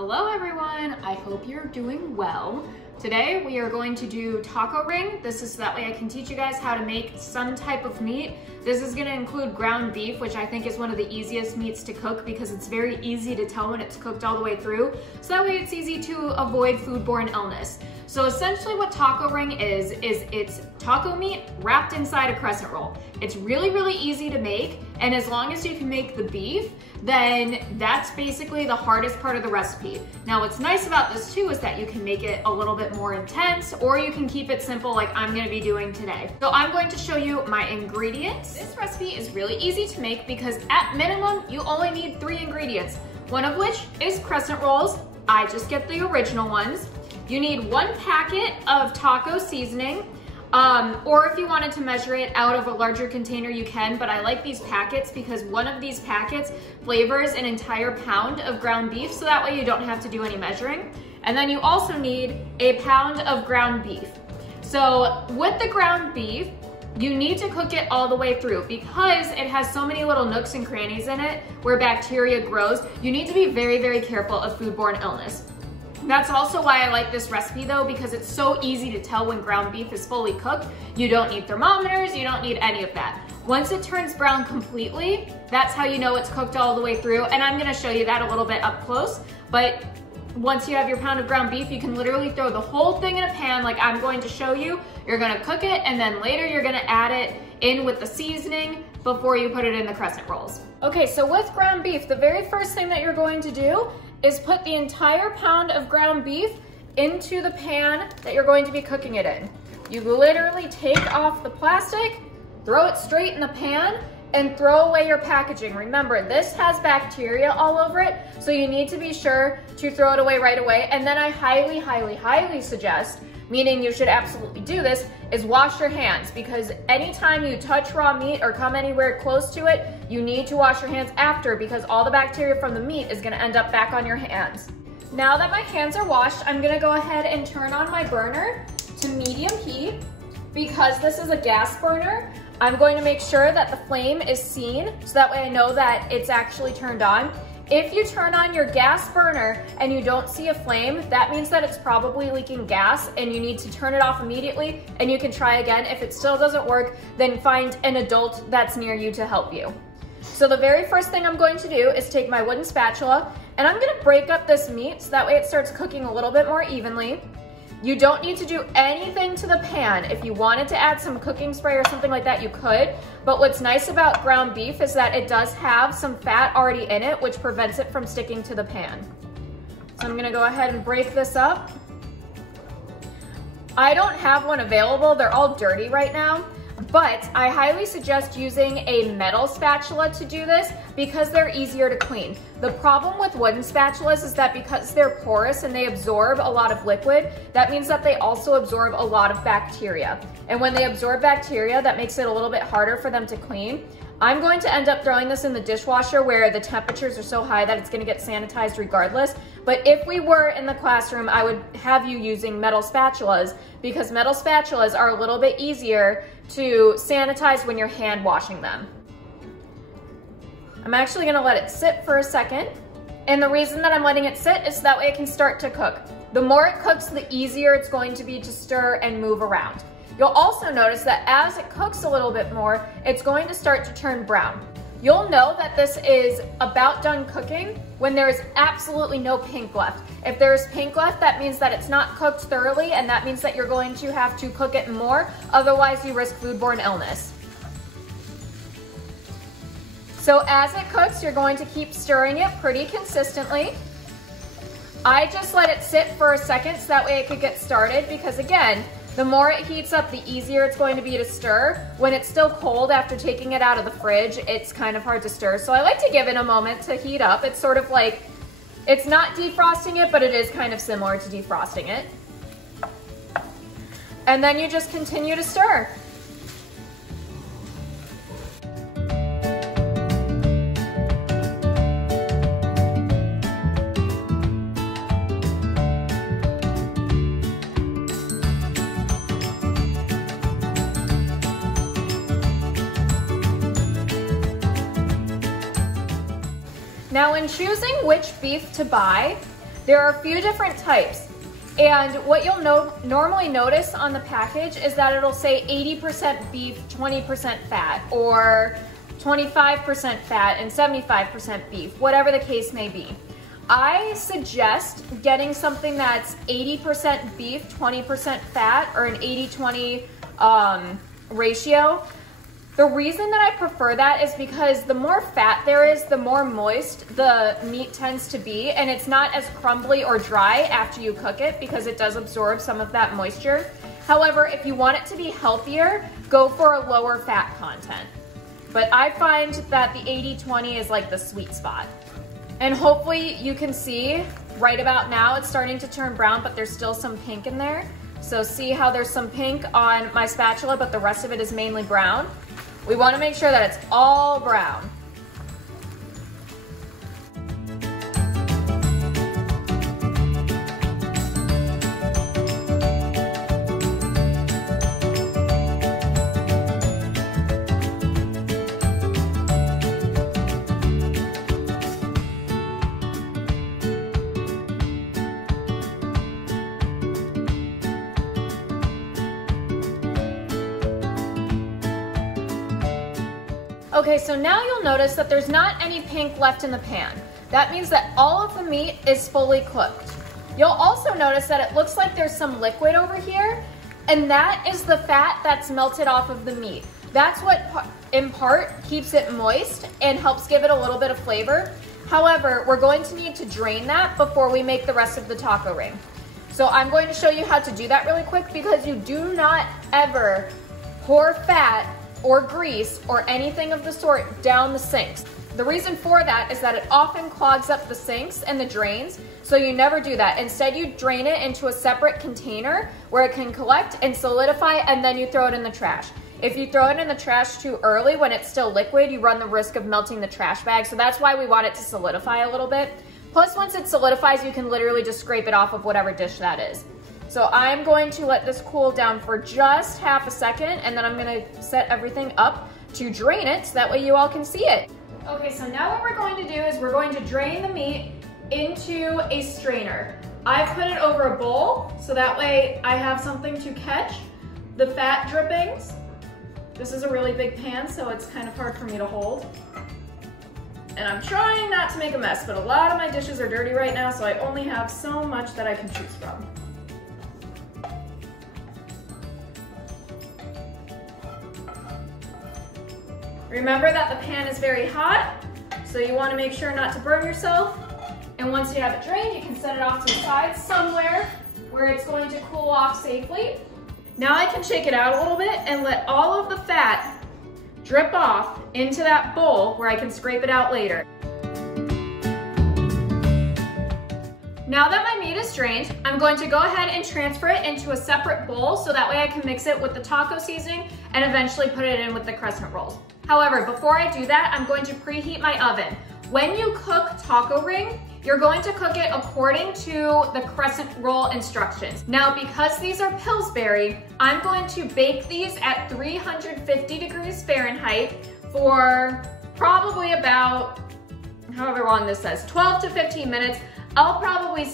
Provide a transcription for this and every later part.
Hello everyone, I hope you're doing well. Today we are going to do taco ring. This is so that way I can teach you guys how to make some type of meat. This is gonna include ground beef, which I think is one of the easiest meats to cook because it's very easy to tell when it's cooked all the way through. So that way it's easy to avoid foodborne illness. So essentially what taco ring is it's taco meat wrapped inside a crescent roll. It's really, really easy to make, and as long as you can make the beef, then that's basically the hardest part of the recipe. Now what's nice about this too is that you can make it a little bit more intense, or you can keep it simple like I'm gonna be doing today. So I'm going to show you my ingredients. This recipe is really easy to make because at minimum, you only need 3 ingredients, one of which is crescent rolls. I just get the original ones. You need 1 packet of taco seasoning, or if you wanted to measure it out of a larger container, you can, but I like these packets because one of these packets flavors an entire pound of ground beef, so that way you don't have to do any measuring. And then you also need a pound of ground beef. So with the ground beef, you need to cook it all the way through because it has so many little nooks and crannies in it where bacteria grows. You need to be very, very careful of foodborne illness. That's also why I like this recipe though, because it's so easy to tell when ground beef is fully cooked. You don't need thermometers, you don't need any of that. Once it turns brown completely, that's how you know it's cooked all the way through, and I'm gonna show you that a little bit up close. But once you have your pound of ground beef, you can literally throw the whole thing in a pan like I'm going to show you. You're gonna cook it, and then later you're gonna add it in with the seasoning before you put it in the crescent rolls. Okay, so with ground beef, the very first thing that you're going to do is put the entire pound of ground beef into the pan that you're going to be cooking it in. You literally take off the plastic, throw it straight in the pan, and throw away your packaging. Remember, this has bacteria all over it, so you need to be sure to throw it away right away. And then I highly, highly, highly suggest, meaning you should absolutely do this, is wash your hands, because anytime you touch raw meat or come anywhere close to it, you need to wash your hands after, because all the bacteria from the meat is gonna end up back on your hands. Now that my hands are washed, I'm gonna go ahead and turn on my burner to medium heat. Because this is a gas burner, I'm going to make sure that the flame is seen, so that way I know that it's actually turned on. If you turn on your gas burner and you don't see a flame, that means that it's probably leaking gas and you need to turn it off immediately, and you can try again. If it still doesn't work, then find an adult that's near you to help you. So the very first thing I'm going to do is take my wooden spatula, and I'm gonna break up this meat so that way it starts cooking a little bit more evenly. You don't need to do anything to the pan. If you wanted to add some cooking spray or something like that, you could. But what's nice about ground beef is that it does have some fat already in it, which prevents it from sticking to the pan. So I'm gonna go ahead and break this up. I don't have one available. They're all dirty right now. But I highly suggest using a metal spatula to do this because they're easier to clean. The problem with wooden spatulas is that because they're porous and they absorb a lot of liquid, that means that they also absorb a lot of bacteria. And when they absorb bacteria, that makes it a little bit harder for them to clean. I'm going to end up throwing this in the dishwasher where the temperatures are so high that it's gonna get sanitized regardless. But if we were in the classroom, I would have you using metal spatulas because metal spatulas are a little bit easier to sanitize when you're hand washing them. I'm actually gonna let it sit for a second. And the reason that I'm letting it sit is so that way it can start to cook. The more it cooks, the easier it's going to be to stir and move around. You'll also notice that as it cooks a little bit more, it's going to start to turn brown. You'll know that this is about done cooking when there is absolutely no pink left. If there is pink left, that means that it's not cooked thoroughly, and that means that you're going to have to cook it more, otherwise you risk foodborne illness. So as it cooks, you're going to keep stirring it pretty consistently. I just let it sit for a second so that way it could get started, because again, the more it heats up, the easier it's going to be to stir. When it's still cold after taking it out of the fridge, it's kind of hard to stir. So I like to give it a moment to heat up. It's sort of like, it's not defrosting it, but it is kind of similar to defrosting it. And then you just continue to stir. Now, when choosing which beef to buy, There are a few different types. And what you'll normally notice on the package is that it'll say 80% beef, 20% fat, or 25% fat and 75% beef, whatever the case may be. I suggest getting something that's 80% beef, 20% fat, or an 80-20 ratio. The reason that I prefer that is because the more fat there is, the more moist the meat tends to be, and it's not as crumbly or dry after you cook it because it does absorb some of that moisture. However, if you want it to be healthier, go for a lower fat content. But I find that the 80-20 is like the sweet spot. And hopefully you can see right about now it's starting to turn brown, but there's still some pink in there. So see how there's some pink on my spatula, but the rest of it is mainly brown. We want to make sure that it's all brown. Okay, so now you'll notice that there's not any pink left in the pan. That means that all of the meat is fully cooked. You'll also notice that it looks like there's some liquid over here, and that is the fat that's melted off of the meat. That's what, in part, keeps it moist and helps give it a little bit of flavor. However, we're going to need to drain that before we make the rest of the taco ring. So I'm going to show you how to do that really quick, because you do not ever pour fat or grease or anything of the sort down the sinks. The reason for that is that it often clogs up the sinks and the drains, so you never do that. Instead, you drain it into a separate container where it can collect and solidify, and then you throw it in the trash. If you throw it in the trash too early when it's still liquid, you run the risk of melting the trash bag, so that's why we want it to solidify a little bit. Plus, once it solidifies, you can literally just scrape it off of whatever dish that is. So I'm going to let this cool down for just half a second, and then I'm gonna set everything up to drain it so that way you all can see it. Okay, so now what we're going to do is we're going to drain the meat into a strainer. I've put it over a bowl so that way I have something to catch the fat drippings. This is a really big pan, so it's kind of hard for me to hold. And I'm trying not to make a mess, but a lot of my dishes are dirty right now, so I only have so much that I can choose from. Remember that the pan is very hot, so you want to make sure not to burn yourself. And once you have it drained, you can set it off to the side somewhere where it's going to cool off safely. Now I can shake it out a little bit and let all of the fat drip off into that bowl where I can scrape it out later. Now that my meat is drained, I'm going to go ahead and transfer it into a separate bowl so that way I can mix it with the taco seasoning and eventually put it in with the crescent rolls. However, before I do that, I'm going to preheat my oven. When you cook taco ring, you're going to cook it according to the crescent roll instructions. Now, because these are Pillsbury, I'm going to bake these at 350 degrees Fahrenheit for probably about, however long this says, 12 to 15 minutes. I'll probably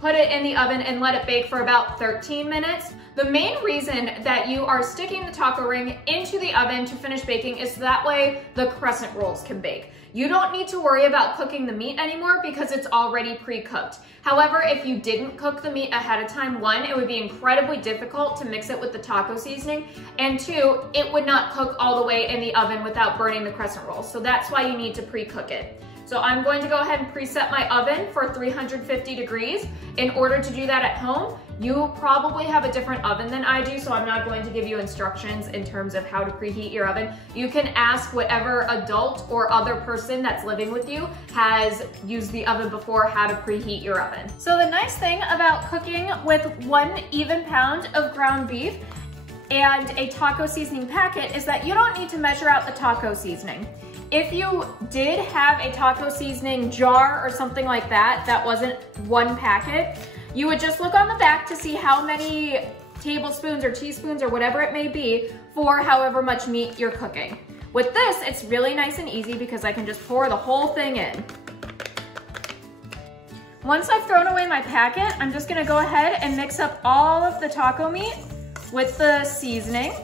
put it in the oven and let it bake for about 13 minutes. The main reason that you are sticking the taco ring into the oven to finish baking is so that way the crescent rolls can bake. You don't need to worry about cooking the meat anymore because it's already pre-cooked. However, if you didn't cook the meat ahead of time, one, it would be incredibly difficult to mix it with the taco seasoning, and two, it would not cook all the way in the oven without burning the crescent rolls. So that's why you need to pre-cook it. So I'm going to go ahead and preset my oven for 350 degrees. In order to do that at home, you probably have a different oven than I do, so I'm not going to give you instructions in terms of how to preheat your oven. You can ask whatever adult or other person that's living with you has used the oven before how to preheat your oven. So the nice thing about cooking with 1 even pound of ground beef and a taco seasoning packet is that you don't need to measure out the taco seasoning. If you did have a taco seasoning jar or something like that, that wasn't 1 packet, you would just look on the back to see how many tablespoons or teaspoons or whatever it may be for however much meat you're cooking. With this, it's really nice and easy because I can just pour the whole thing in. Once I've thrown away my packet, I'm just gonna go ahead and mix up all of the taco meat with the seasoning.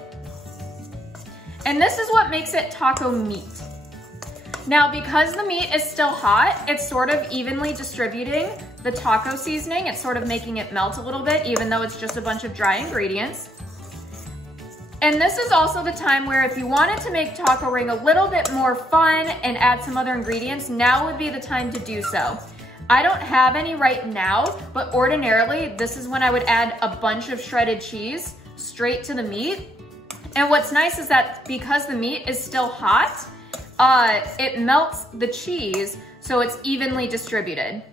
And this is what makes it taco meat. Now, because the meat is still hot, it's sort of evenly distributing the taco seasoning. It's sort of making it melt a little bit, even though it's just a bunch of dry ingredients. And this is also the time where if you wanted to make taco ring a little bit more fun and add some other ingredients, now would be the time to do so. I don't have any right now, but ordinarily, this is when I would add a bunch of shredded cheese straight to the meat. And what's nice is that because the meat is still hot, it melts the cheese so it's evenly distributed.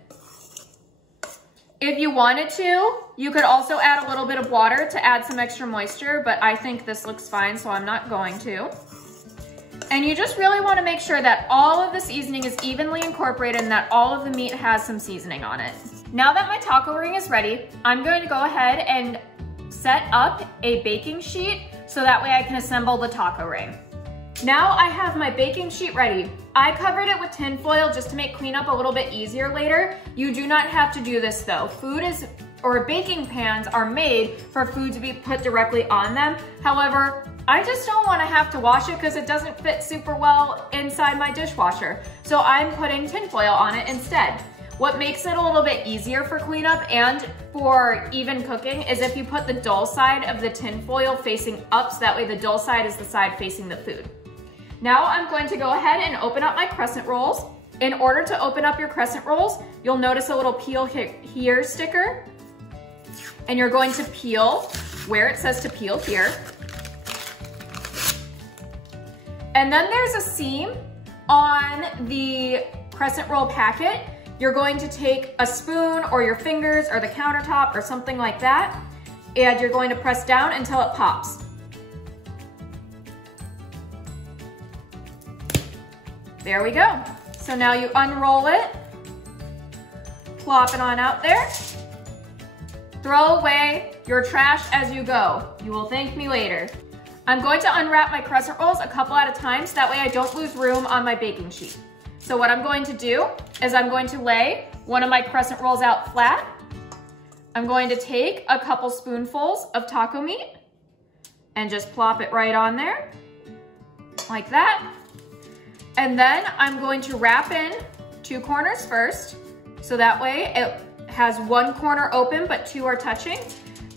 If you wanted to, you could also add a little bit of water to add some extra moisture, but I think this looks fine, so I'm not going to. And you just really want to make sure that all of the seasoning is evenly incorporated and that all of the meat has some seasoning on it. Now that my taco ring is ready, I'm going to go ahead and set up a baking sheet so that way I can assemble the taco ring. Now I have my baking sheet ready. I covered it with tin foil just to make cleanup a little bit easier later. You do not have to do this though. Baking pans are made for food to be put directly on them. However, I just don't want to have to wash it because it doesn't fit super well inside my dishwasher. So I'm putting tin foil on it instead. What makes it a little bit easier for cleanup and for even cooking is if you put the dull side of the tin foil facing up, so that way the dull side is the side facing the food. Now I'm going to go ahead and open up my crescent rolls. In order to open up your crescent rolls, you'll notice a little peel here sticker, and you're going to peel where it says to peel here. And then there's a seam on the crescent roll packet. You're going to take a spoon or your fingers or the countertop or something like that, and you're going to press down until it pops. There we go. So now you unroll it, plop it on out there, throw away your trash as you go. You will thank me later. I'm going to unwrap my crescent rolls a couple at a time so that way I don't lose room on my baking sheet. So what I'm going to do is I'm going to lay one of my crescent rolls out flat. I'm going to take a couple spoonfuls of taco meat and just plop it right on there, like that. And then I'm going to wrap in 2 corners first, so that way it has 1 corner open but 2 are touching.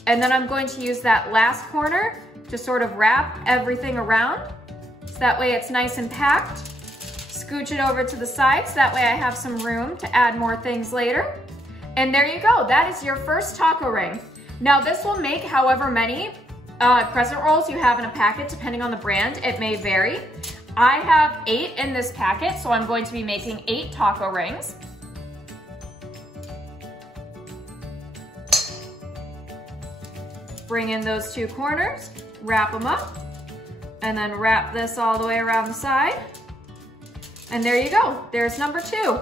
And then I'm going to use that last corner to sort of wrap everything around, so that way it's nice and packed. Scooch it over to the side, so that way I have some room to add more things later. And there you go, that is your first taco ring. Now this will make however many crescent rolls you have in a packet, depending on the brand, it may vary. I have 8 in this packet, so I'm going to be making 8 taco rings. Bring in those 2 corners, wrap them up, and then wrap this all the way around the side. And there you go, there's number 2.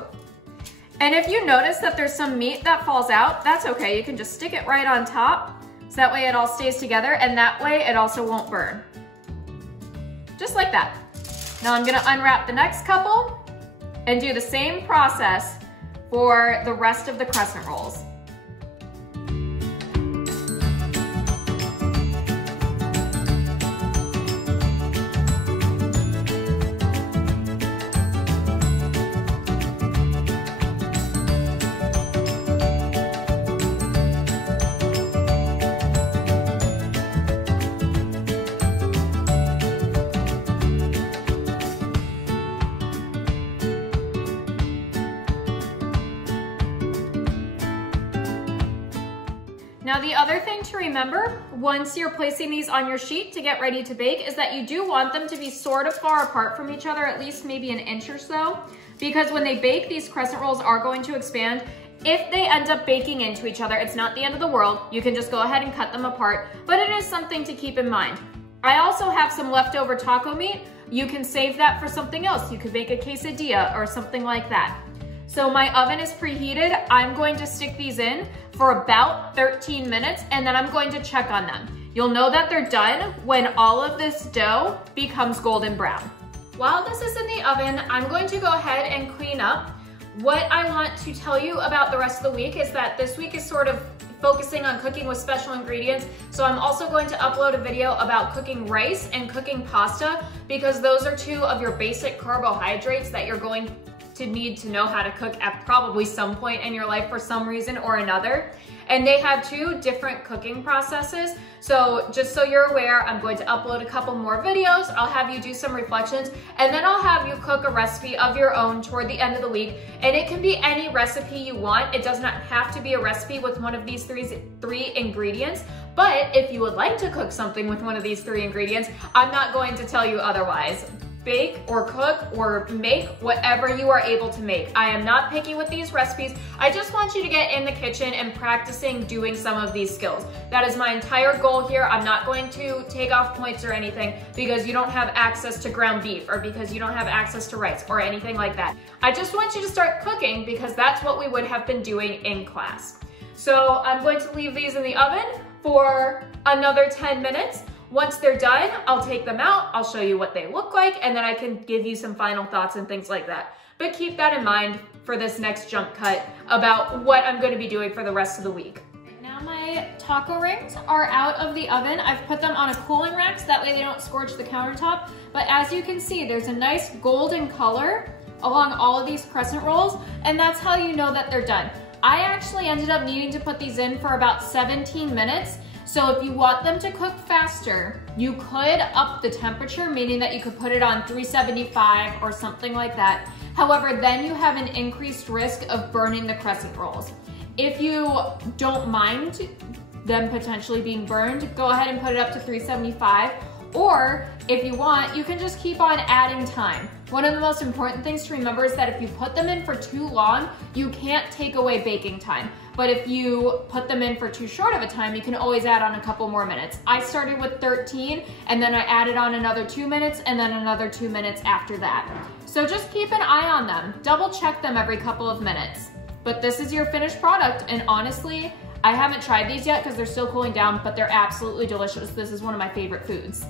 And if you notice that there's some meat that falls out, that's okay. You can just stick it right on top, so that way it all stays together, and that way it also won't burn. Just like that. Now I'm gonna unwrap the next couple and do the same process for the rest of the crescent rolls. Now the other thing to remember once you're placing these on your sheet to get ready to bake is that you do want them to be sort of far apart from each other, at least maybe an inch or so, because when they bake, these crescent rolls are going to expand. If they end up baking into each other, it's not the end of the world. You can just go ahead and cut them apart, but it is something to keep in mind. I also have some leftover taco meat. You can save that for something else. You could make a quesadilla or something like that. So my oven is preheated. I'm going to stick these in for about 13 minutes and then I'm going to check on them. You'll know that they're done when all of this dough becomes golden brown. While this is in the oven, I'm going to go ahead and clean up what I want to tell you about the rest of the week is that this week is sort of focusing on cooking with special ingredients. So I'm also going to upload a video about cooking rice and cooking pasta, because those are two of your basic carbohydrates that you're going to need to know how to cook at probably some point in your life for some reason or another. And they have two different cooking processes. So just so you're aware, I'm going to upload a couple more videos. I'll have you do some reflections, and then I'll have you cook a recipe of your own toward the end of the week. And it can be any recipe you want. It does not have to be a recipe with one of these three ingredients. But if you would like to cook something with one of these three ingredients, I'm not going to tell you otherwise. Bake or cook or make whatever you are able to make. I am not picky with these recipes. I just want you to get in the kitchen and practicing doing some of these skills. That is my entire goal here. I'm not going to take off points or anything because you don't have access to ground beef or because you don't have access to rice or anything like that. I just want you to start cooking because that's what we would have been doing in class. So I'm going to leave these in the oven for another 10 minutes. Once they're done, I'll take them out, I'll show you what they look like, and then I can give you some final thoughts and things like that. But keep that in mind for this next jump cut about what I'm going to be doing for the rest of the week. Now my taco rings are out of the oven. I've put them on a cooling rack so that way they don't scorch the countertop. But as you can see, there's a nice golden color along all of these crescent rolls, and that's how you know that they're done. I actually ended up needing to put these in for about 17 minutes. So if you want them to cook faster, you could up the temperature, meaning that you could put it on 375 or something like that. However, then you have an increased risk of burning the crescent rolls. If you don't mind them potentially being burned, go ahead and put it up to 375. Or if you want, you can just keep on adding time. One of the most important things to remember is that if you put them in for too long, you can't take away baking time. But if you put them in for too short of a time, you can always add on a couple more minutes. I started with 13, and then I added on another 2 minutes, and then another 2 minutes after that. So just keep an eye on them. Double check them every couple of minutes. But this is your finished product, and honestly, I haven't tried these yet because they're still cooling down, but they're absolutely delicious. This is one of my favorite foods.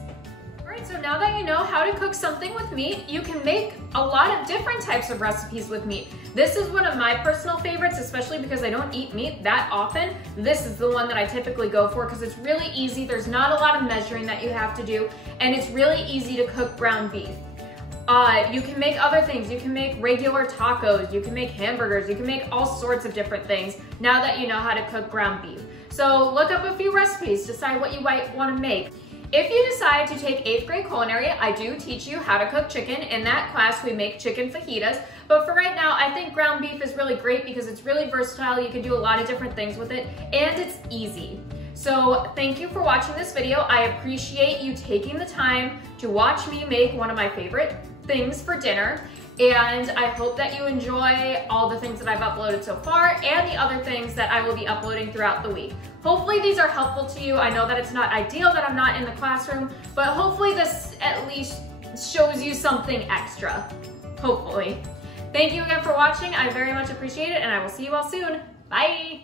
So now that you know how to cook something with meat, you can make a lot of different types of recipes with meat. This is one of my personal favorites, especially because I don't eat meat that often. This is the one that I typically go for because it's really easy. There's not a lot of measuring that you have to do, and it's really easy to cook ground beef. You can make other things. You can make regular tacos, you can make hamburgers, you can make all sorts of different things now that you know how to cook ground beef. So look up a few recipes, decide what you might want to make. If you decide to take 8th grade culinary, I do teach you how to cook chicken. In that class, we make chicken fajitas. But for right now, I think ground beef is really great because it's really versatile. You can do a lot of different things with it, and it's easy. So thank you for watching this video. I appreciate you taking the time to watch me make one of my favorite things for dinner. And I hope that you enjoy all the things that I've uploaded so far and the other things that I will be uploading throughout the week. Hopefully these are helpful to you. I know that it's not ideal that I'm not in the classroom, but hopefully this at least shows you something extra. Hopefully. Thank you again for watching. I very much appreciate it, and I will see you all soon. Bye!